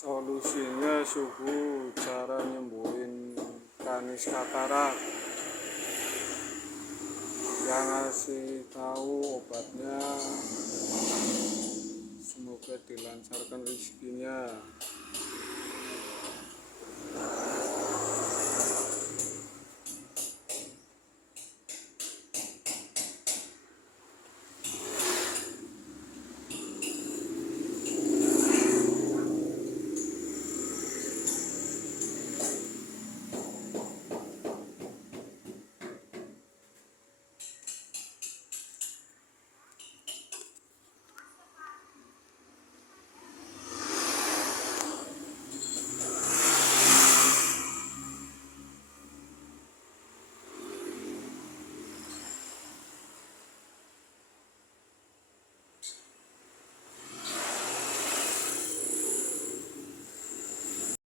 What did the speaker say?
Solusinya suhu, cara nyembuhin kanis katarak, yang ngasih tahu obatnya, semoga dilancarkan rezekinya.